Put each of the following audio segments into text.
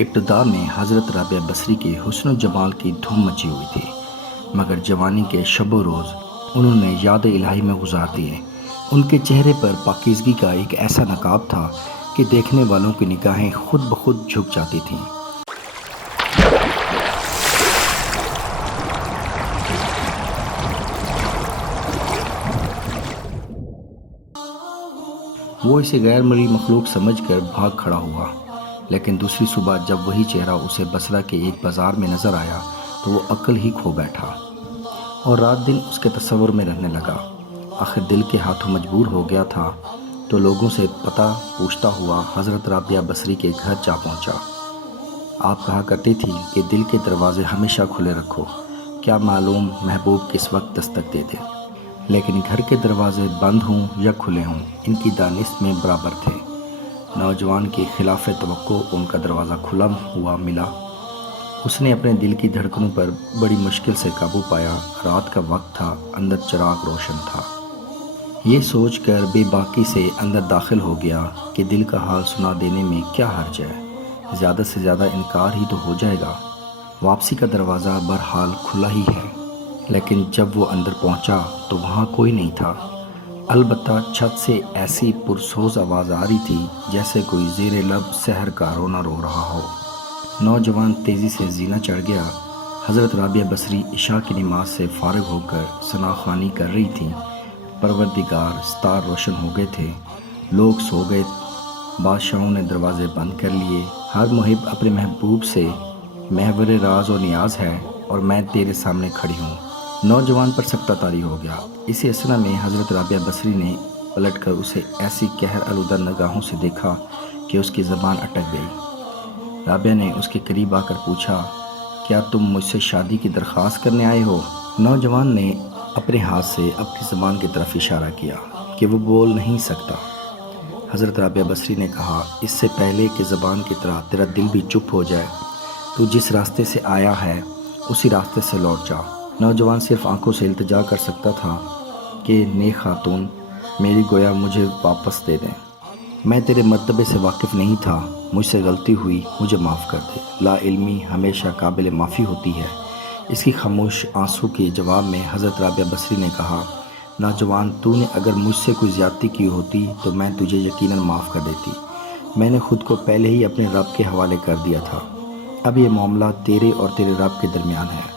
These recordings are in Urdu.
ابتدا میں حضرت رابعہ بصری کے حسن و جمال کی دھوم مچی ہوئی تھی، مگر جوانی کے شب و روز انہوں نے یاد الہی میں گزار دیے۔ ان کے چہرے پر پاکیزگی کا ایک ایسا نقاب تھا کہ دیکھنے والوں کی نگاہیں خود بخود جھک جاتی تھیں۔ وہ اسے غیر مرئی مخلوق سمجھ کر بھاگ کھڑا ہوا، لیکن دوسری صبح جب وہی چہرہ اسے بصرہ کے ایک بازار میں نظر آیا تو وہ عقل ہی کھو بیٹھا اور رات دن اس کے تصور میں رہنے لگا۔ آخر دل کے ہاتھوں مجبور ہو گیا تھا تو لوگوں سے پتہ پوچھتا ہوا حضرت رابعہ بصری کے گھر جا پہنچا۔ آپ کہا کرتی تھی کہ دل کے دروازے ہمیشہ کھلے رکھو، کیا معلوم محبوب کس وقت دستک دے دے، لیکن گھر کے دروازے بند ہوں یا کھلے ہوں ان کی دانست میں برابر تھے۔ نوجوان کی خلاف توقع ان کا دروازہ کھلا ہوا ملا۔ اس نے اپنے دل کی دھڑکنوں پر بڑی مشکل سے قابو پایا۔ رات کا وقت تھا، اندر چراغ روشن تھا۔ یہ سوچ کر بے باکی سے اندر داخل ہو گیا کہ دل کا حال سنا دینے میں کیا حرج ہے، زیادہ سے زیادہ انکار ہی تو ہو جائے گا۔ واپسی کا دروازہ بہرحال کھلا ہی ہے، لیکن جب وہ اندر پہنچا تو وہاں کوئی نہیں تھا، البتہ چھت سے ایسی پرسوز آواز آ رہی تھی جیسے کوئی زیر لب سحر کا رونا رو رہا ہو۔ نوجوان تیزی سے زینہ چڑھ گیا۔ حضرت رابعہ بصری عشاء کی نماز سے فارغ ہو کر ثنا خوانی کر رہی تھیں۔ پروردگار ستار روشن ہو گئے تھے، لوگ سو گئے، بادشاہوں نے دروازے بند کر لیے۔ ہر محب اپنے محبوب سے محور راز و نیاز ہے اور میں تیرے سامنے کھڑی ہوں۔ نوجوان پر سکتہ طاری ہو گیا۔ اسی اثنا میں حضرت رابعہ بصری نے پلٹ کر اسے ایسی قہر آلودہ نگاہوں سے دیکھا کہ اس کی زبان اٹک گئی۔ رابعہ نے اس کے قریب آ کر پوچھا، کیا تم مجھ سے شادی کی درخواست کرنے آئے ہو؟ نوجوان نے اپنے ہاتھ سے اپنی زبان کی طرف اشارہ کیا کہ وہ بول نہیں سکتا۔ حضرت رابعہ بصری نے کہا، اس سے پہلے کہ زبان کی طرح تیرا دل بھی چپ ہو جائے، تو جس راستے سے آیا ہے اسی راستے سے لوٹ جا۔ نوجوان صرف آنکھوں سے التجا کر سکتا تھا کہ نیک خاتون میری گویا مجھے واپس دے دیں، میں تیرے مرتبے سے واقف نہیں تھا، مجھ سے غلطی ہوئی، مجھے معاف کر دے۔ لا علمی ہمیشہ قابل معافی ہوتی ہے۔ اس کی خاموش آنسوں کے جواب میں حضرت رابعہ بصری نے کہا، نوجوان، تو نے اگر مجھ سے کوئی زیادتی کی ہوتی تو میں تجھے یقیناً معاف کر دیتی۔ میں نے خود کو پہلے ہی اپنے رب کے حوالے کر دیا تھا۔ اب یہ معاملہ تیرے اور تیرے رب کے درمیان ہے،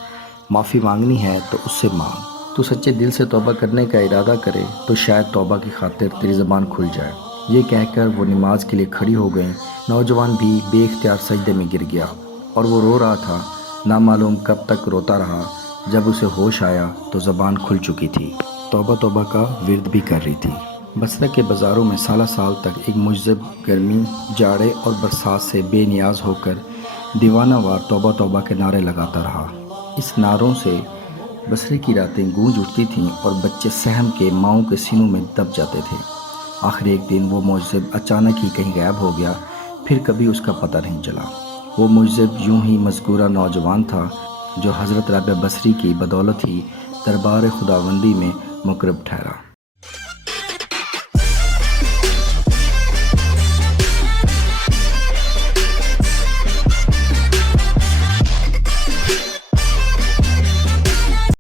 معافی مانگنی ہے تو اس سے مانگ۔ تو سچے دل سے توبہ کرنے کا ارادہ کرے تو شاید توبہ کی خاطر تیری زبان کھل جائے۔ یہ کہہ کر وہ نماز کے لیے کھڑی ہو گئیں۔ نوجوان بھی بے اختیار سجدے میں گر گیا اور وہ رو رہا تھا، نامعلوم کب تک روتا رہا۔ جب اسے ہوش آیا تو زبان کھل چکی تھی، توبہ توبہ کا ورد بھی کر رہی تھی۔ بصرہ کے بازاروں میں سالہ سال تک ایک مجذب گرمی، جاڑے اور برسات سے بے نیاز ہو کر دیوانہ وار توبہ توبہ کے نعرے لگاتا رہا۔ اس نعروں سے بصری کی راتیں گونج اٹھتی تھیں اور بچے سہم کے ماؤں کے سینوں میں دب جاتے تھے۔ آخر ایک دن وہ مجذب اچانک ہی کہیں غائب ہو گیا، پھر کبھی اس کا پتہ نہیں چلا۔ وہ مجذب یوں ہی مذکورہ نوجوان تھا جو حضرت رابعہ بصری کی بدولت ہی دربار خداوندی میں مقرب ٹھہرا۔